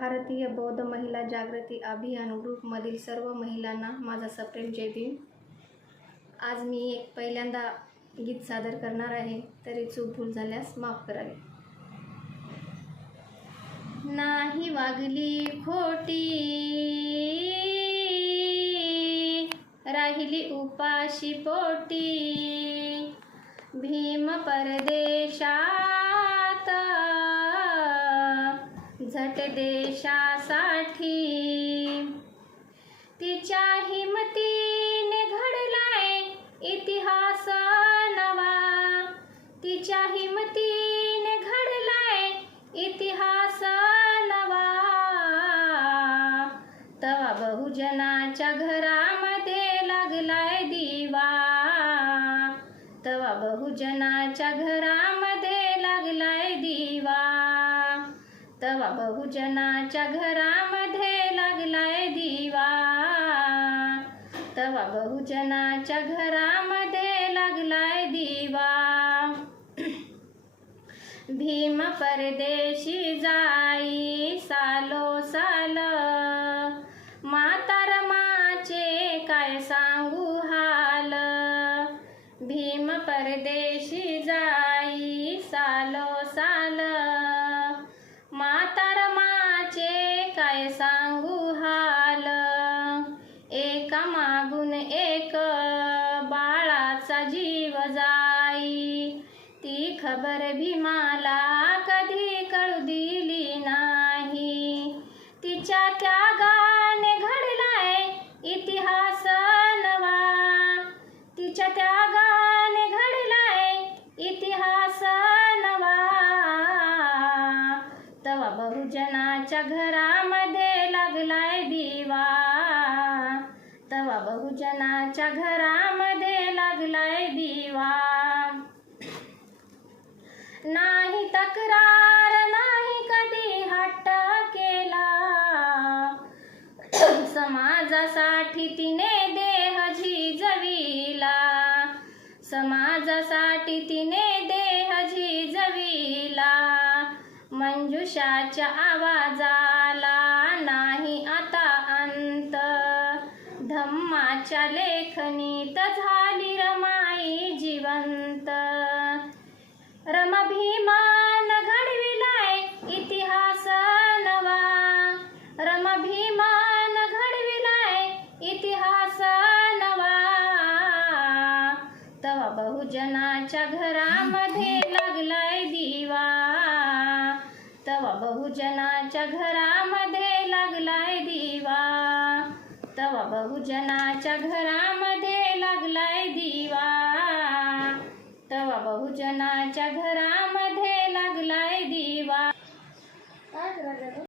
भारतीय बौद्ध महिला जागृती अभियान ग्रुपमधील सर्व महिलांना माझा सप्रेम जय भीम. आज मी एक पहिल्यांदा गीत सादर करणार आहे तरी चूक भूल झाल्यास माफ करावी नाही वागली खोटी राहिली उपाशी पोटी. भीम परदेशा झट देशासाठी. तिच्या हिमतीने घडलाय इतिहास नवा. तिच्या हिमतीने घडलाय इतिहास नवा. तवा बहुजनाच्या घरामध्ये लागलाय दिवा. तवा बहुजनाच्या घरामध्ये लागलाय दिवा. तवा बहुजनाच्या घरामध्ये लागलाय दिवा. तवा बहुजनाच्या घरामध्ये लागलाय दिवा. भीम परदेशी जाई सालो साल. मातारमाचे काय सांगू हाल? भीम परदेशी हाल. एका मागून एक बाळाचा जीव जाई. ती खबर भीमाला कधी कळू दिली नाही. तिच्या त्यागाने घडलाय इतिहास नवा. तिच्या त्यागाने घडलाय इतिहास नवा. तवा बहुजनाच्या घरामध्ये तवा बहुजनाच्या घरामध्ये लागलाय दिवा. नाही तक्रार नाही कधी हट्ट केला. समाजासाठी तिने देह झिजविला. समाजासाठी तिने देह झिजविला. मंजुषाच्या आवाजा धम्माच्या लेखनीत झाली रमाई जिवंत. रमभीमान घडविलाय इतिहास नवा. रमभीमान घडविलाय इतिहास नवा. तवा बहुजनाच्या घरामध्ये लागलाय दिवा. तवा बहुजनाच्या घरामध्ये बहुजनाच्या घरामध्ये लागलाय दिवा. तवा बहुजनाच्या घरामध्ये लागलाय दिवा.